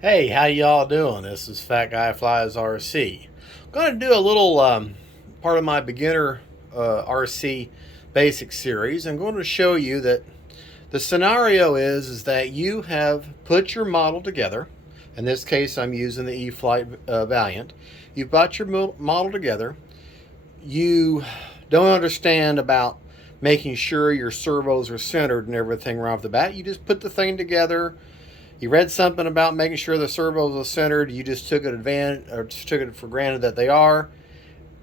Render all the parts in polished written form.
Hey, how y'all doing? This is Fat Guy Flies RC. I'm going to do a little part of my beginner RC basic series. I'm going to show you that the scenario is that you have put your model together. In this case, I'm using the e-flite Valiant. You've got your model together. You don't understand about making sure your servos are centered and everything right off the bat. You just put the thing together. You read something about making sure the servos are centered. You just took it for granted that they are,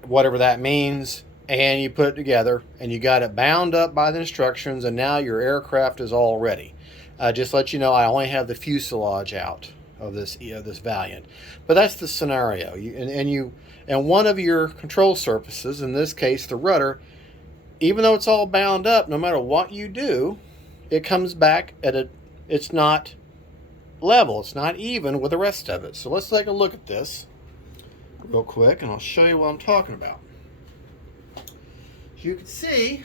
whatever that means, and you put it together and you got it bound up by the instructions, and now your aircraft is all ready. Just let you know, I only have the fuselage out of this Valiant, but that's the scenario. And one of your control surfaces, in this case the rudder, even though it's all bound up, no matter what you do, it comes back it's not level. It's not even with the rest of it. So let's take a look at this real quick and I'll show you what I'm talking about. As you can see,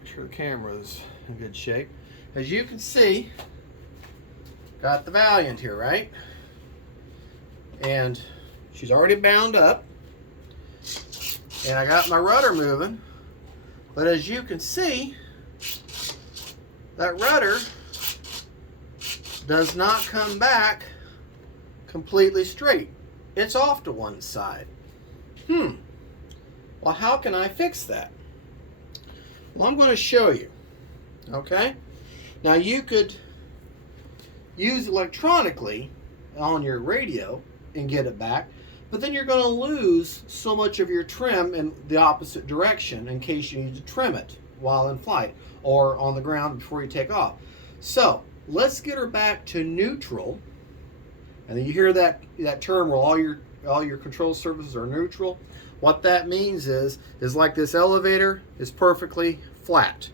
make sure the camera is in good shape. As you can see, got the Valiant here, right? And she's already bound up. And I got my rudder moving. But as you can see, that rudder does not come back completely straight. It's off to one side. Well, how can I fix that? Well, I'm going to show you. Okay? Now, you could use electronically on your radio and get it back, but then you're going to lose so much of your trim in the opposite direction in case you need to trim it while in flight or on the ground before you take off. So, let's get her back to neutral. And then you hear that term where all your control surfaces are neutral. What that means is like this elevator is perfectly flat.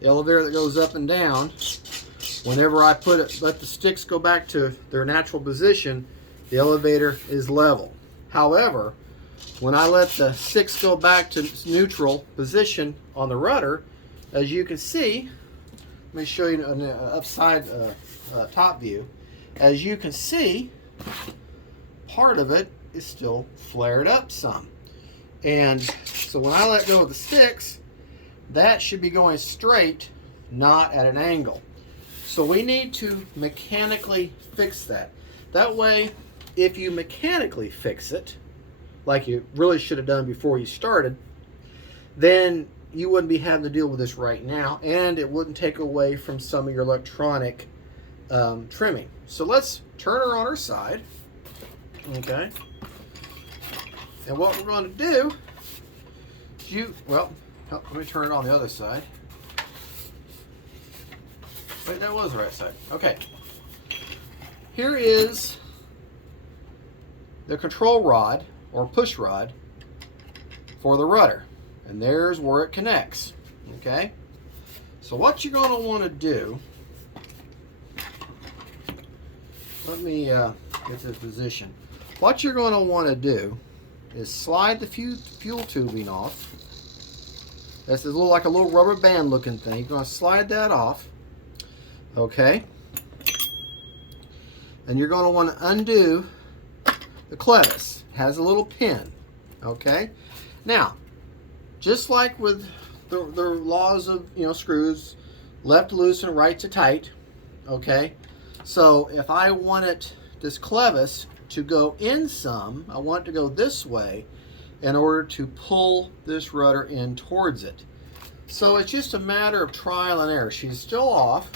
The elevator that goes up and down, whenever I let the sticks go back to their natural position, the elevator is level. However, when I let the sticks go back to neutral position on the rudder, as you can see, let me show you an upside top view. As you can see, part of it is still flared up some. And so when I let go of the sticks, that should be going straight, not at an angle. So we need to mechanically fix that. That way, if you mechanically fix it, like you really should have done before you started, then you wouldn't be having to deal with this right now, and it wouldn't take away from some of your electronic trimming. So let's turn her on her side, okay? And what we're going to do is let me turn it on the other side. Wait, that was the right side. Okay. Here is the control rod or push rod for the rudder. And there's where it connects, okay? So what you're going to want to do, let me get to the position. What you're going to want to do is slide the fuel tubing off. This is like a little rubber band looking thing. You're going to slide that off, okay? And you're going to want to undo the clevis. It has a little pin, okay? Now, just like with the laws of screws, left to loosen, right to tight, okay? So if I wanted this clevis to go in some, I want it to go this way in order to pull this rudder in towards it. So it's just a matter of trial and error. She's still off.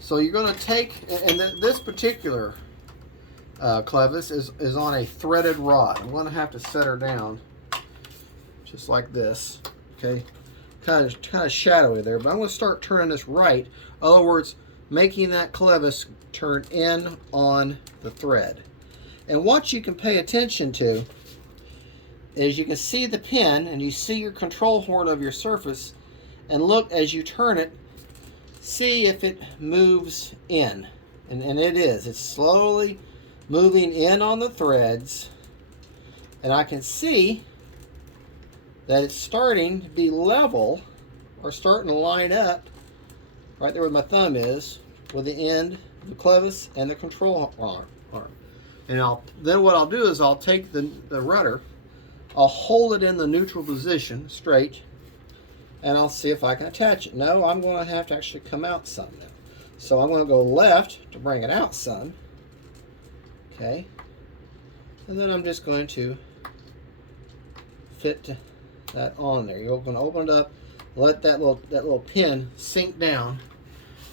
So you're going to take, and this particular clevis is on a threaded rod. I'm going to have to set her down just like this, okay? Kind of shadowy there, but I'm going to start turning this right. In other words, making that clevis turn in on the thread. And what you can pay attention to is you can see the pin and you see your control horn of your surface, and look as you turn it, see if it moves in. And it is. It's slowly moving in on the threads, and I can see that it's starting to be level or starting to line up right there where my thumb is, with the end, the clevis, and the control arm. And then what I'll do is I'll take the rudder, I'll hold it in the neutral position, straight, and I'll see if I can attach it. No, I'm going to have to actually come out some now. So I'm going to go left to bring it out some. Okay. And then I'm just going to fit that on there. You're going to open it up, let that little pin sink down.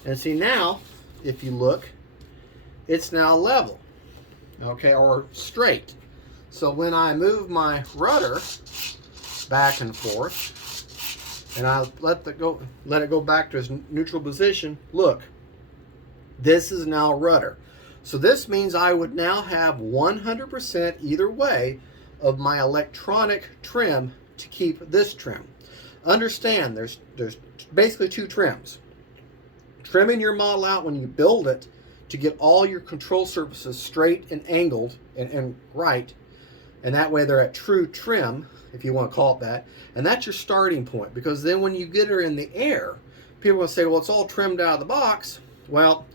And see now, if you look, it's now level. Okay, or straight. So when I move my rudder back and forth, and I let it go back to its neutral position, look, this is now rudder. So this means I would now have 100% either way of my electronic trim to keep this trim. Understand, there's basically two trims. Trimming your model out when you build it to get all your control surfaces straight and angled and right, and that way they're at true trim, if you want to call it that, and that's your starting point. Because then when you get her in the air, people will say, well, it's all trimmed out of the box. Well,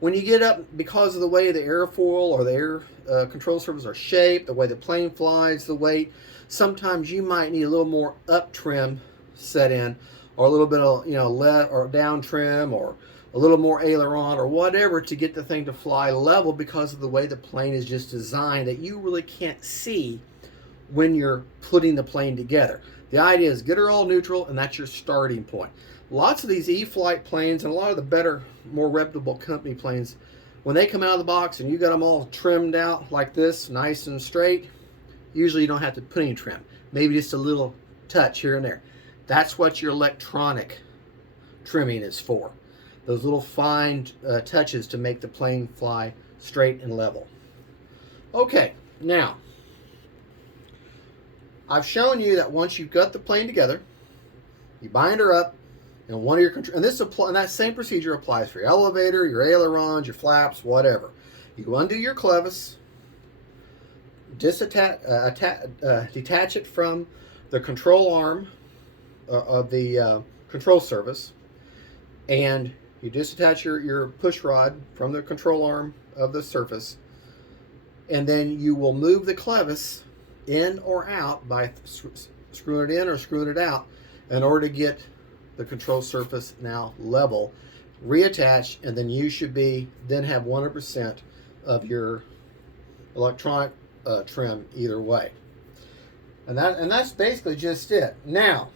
when you get up, because of the way the airfoil or the air control surfaces are shaped, the way the plane flies, the weight, sometimes you might need a little more up trim set in, or a little bit of left or down trim, or a little more aileron or whatever to get the thing to fly level, because of the way the plane is just designed that you really can't see when you're putting the plane together. The idea is get her all neutral, and that's your starting point. Lots of these e-flite planes and a lot of the better, more reputable company planes, when they come out of the box and you got them all trimmed out like this, nice and straight, usually you don't have to put any trim. Maybe just a little touch here and there. That's what your electronic trimming is for. Those little fine touches to make the plane fly straight and level. Okay, now, I've shown you that once you've got the plane together, you bind her up, and one of your control, and that same procedure applies for your elevator, your ailerons, your flaps, whatever. You undo your clevis, detach it from the control arm of the control surface, and you disattach your push rod from the control arm of the surface, and then you will move the clevis in or out by screwing it in or screwing it out in order to get the control surface now level, reattached, and then you should then have 100% of your electronic trim either way. And that's basically just it. Now,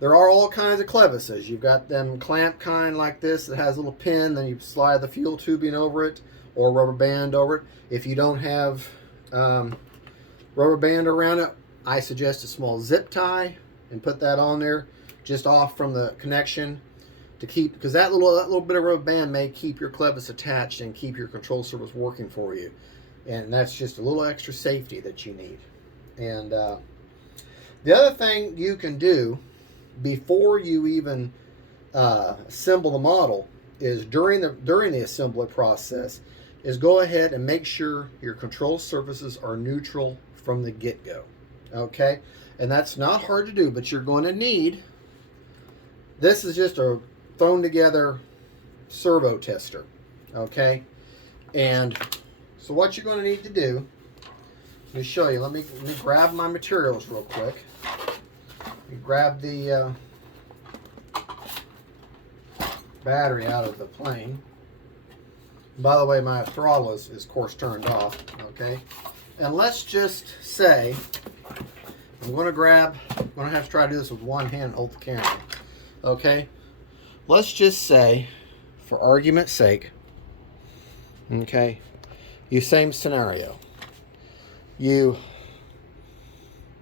there are all kinds of clevises. You've got them clamp kind like this that has a little pin, then you slide the fuel tubing over it or rubber band over it. If you don't have rubber band around it, I suggest a small zip tie and put that on there just off from the connection to keep, because that little bit of rubber band may keep your clevis attached and keep your control surface working for you. And that's just a little extra safety that you need. And the other thing you can do before you even assemble the model is during the assembly process is go ahead and make sure your control surfaces are neutral from the get-go. Okay, and that's not hard to do, but you're going to need, this is just a thrown together servo tester. Okay, and so what you're going to need to do, let me show you. Let me grab my materials real quick. Grab the battery out of the plane. By the way, my throttle is of course turned off. Okay, and let's just say I'm going to have to try to do this with one hand and hold the camera. Okay, let's just say, for argument's sake, okay, same scenario. You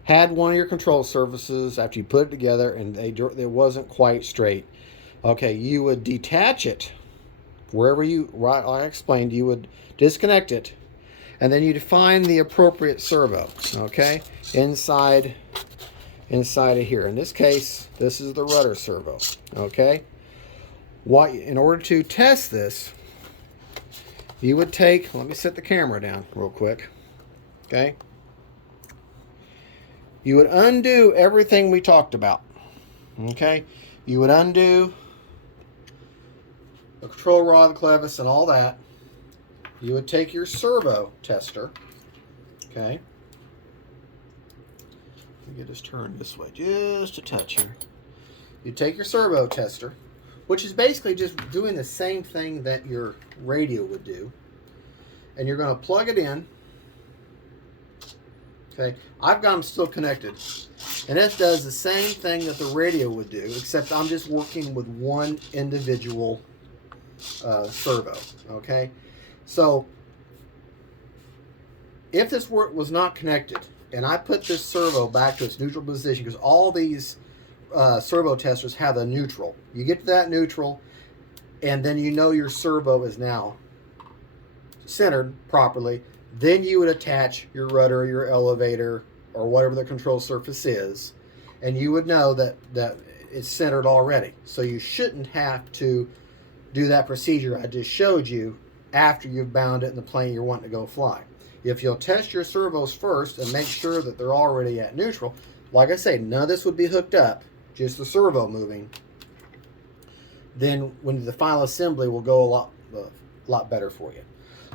had one of your control surfaces after you put it together and it wasn't quite straight. Okay, you would detach it wherever like I explained, you would disconnect it, and then you'd find the appropriate servo, okay, inside of here. In this case, this is the rudder servo, okay. In order to test this, you would take, let me set the camera down real quick, okay. You would undo everything we talked about, okay. You would undo the control rod, the clevis, and all that, you would take your servo tester, okay? Let me get this turned this way just a touch here. You take your servo tester, which is basically just doing the same thing that your radio would do, and you're going to plug it in. Okay, I've got them still connected, and this does the same thing that the radio would do, except I'm just working with one individual servo. Okay, so if this was not connected, and I put this servo back to its neutral position, because all these servo testers have a neutral. You get to that neutral, and then you know your servo is now centered properly. Then you would attach your rudder, your elevator, or whatever the control surface is, and you would know that it's centered already. So you shouldn't have to do that procedure I just showed you after you've bound it in the plane you're wanting to go fly. If you'll test your servos first and make sure that they're already at neutral, like I say, none of this would be hooked up, just the servo moving, then when the final assembly will go a lot better for you.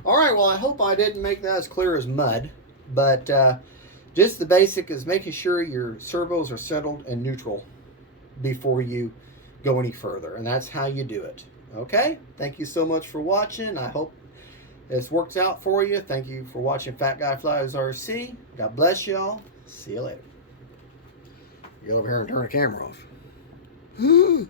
All right, well, I hope I didn't make that as clear as mud, but just the basic is making sure your servos are settled and neutral before you go any further, and that's how you do it. Okay, thank you so much for watching. I hope this works out for you. Thank you for watching Fat Guy Flies RC. God bless y'all. See you later. Get over here and turn the camera off.